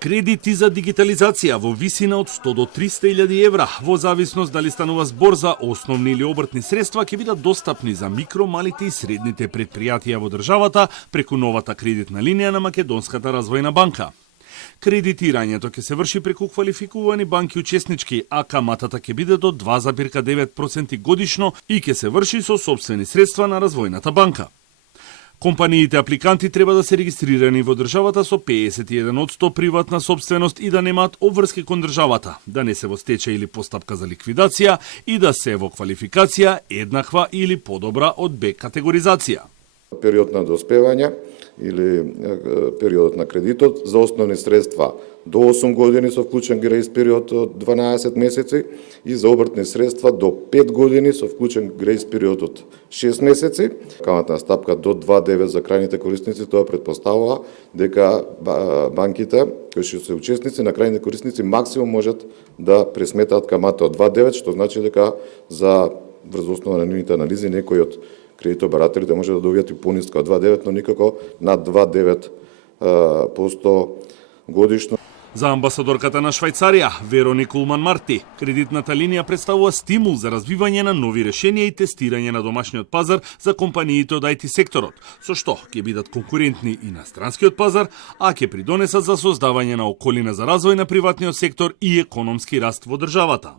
Кредити за дигитализација во висина од 100 до 300.000 евра, во зависност дали станува збор за основни или обртни средства, ќе бидат достапни за микро, малите и средните предпријатија во државата преку новата кредитна линија на Македонската развојна банка. Кредитирањето ќе се врши преку квалификувани банки учеснички, а каматата ќе биде до 2,9% годишно и ќе се врши со сопствени средства на развојната банка. Компаниите апликанти треба да се регистрирани во државата со 51% приватна собственост и да немаат обврски кон државата, да не се во стечај или постапка за ликвидација и да се во квалификација еднаква или подобра од Б категоризација. Период на доспевање или периодот на кредитот за основни средства до 8 години со вклучен грејс период од 12 месеци и за обртни средства до 5 години со вклучен грејс период од 6 месеци. Каматна стапка до 2,9 за крајните корисници, тоа претпоставува дека банките кои што се учесници на крајните корисници максимум можат да пресметаат камата од 2,9, што значи дека за врз основа на нивните анализи некои од кредитобарателите може да добијат и пониска од 2,9, но никако над 2,9% годишно. За амбасадорката на Швајцарија, Вероник Улман Марти, кредитната линија представува стимул за развивање на нови решенија и тестирање на домашниот пазар за компаниите од IT секторот, со што ќе бидат конкурентни и на странскиот пазар, а ќе придонесат за создавање на околина за развој на приватниот сектор и економски раст во државата.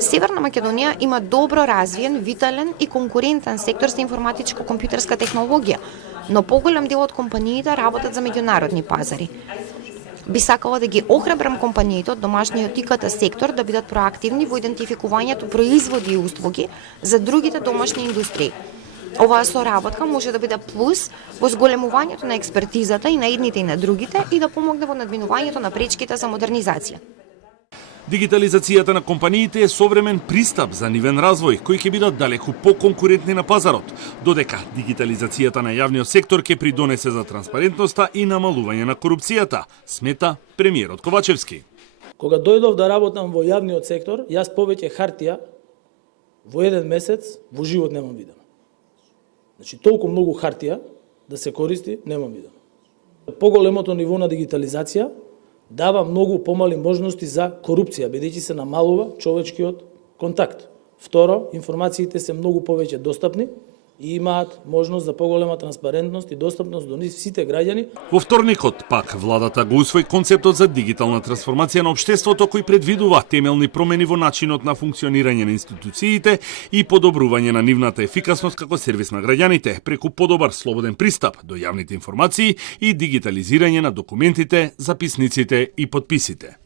Северна Македонија има добро развиен, витален и конкурентен сектор за информатичко-компјутерска технологија, но поголем дел од компаниите работат за меѓународни пазари. Би сакала да ги охрабрам компаниите од домашниот ИКТ сектор да бидат проактивни во идентификувањето производи и услуги за другите домашни индустрии. Оваа соработка може да биде плюс во зголемувањето на експертизата и на едните и на другите и да помогне во надминувањето на пречките за модернизација. Дигитализацијата на компаниите е современ пристап за нивен развој, кои ќе бидат далеку поконкурентни на пазарот, додека дигитализацијата на јавниот сектор ќе придонесе за транспарентноста и намалување на корупцијата, смета премиерот Ковачевски. Кога дојдов да работам во јавниот сектор, јас повеќе хартија во еден месец во живот немам видено. Значи, толку многу хартија да се користи немам видено. Поголемото ниво на дигитализација дава многу помали можности за корупција, бидејќи се намалува човечкиот контакт. Второ, информациите се многу повеќе достапни и имаат можност за поголема транспарентност и достапност до сите граѓани. Во вторникот, пак, владата го усвои концептот за дигитална трансформација на општеството кој предвидува темелни промени во начинот на функционирање на институциите и подобрување на нивната ефикасност како сервис на граѓаните, преку подобар слободен пристап до јавните информации и дигитализирање на документите, записниците и подписите.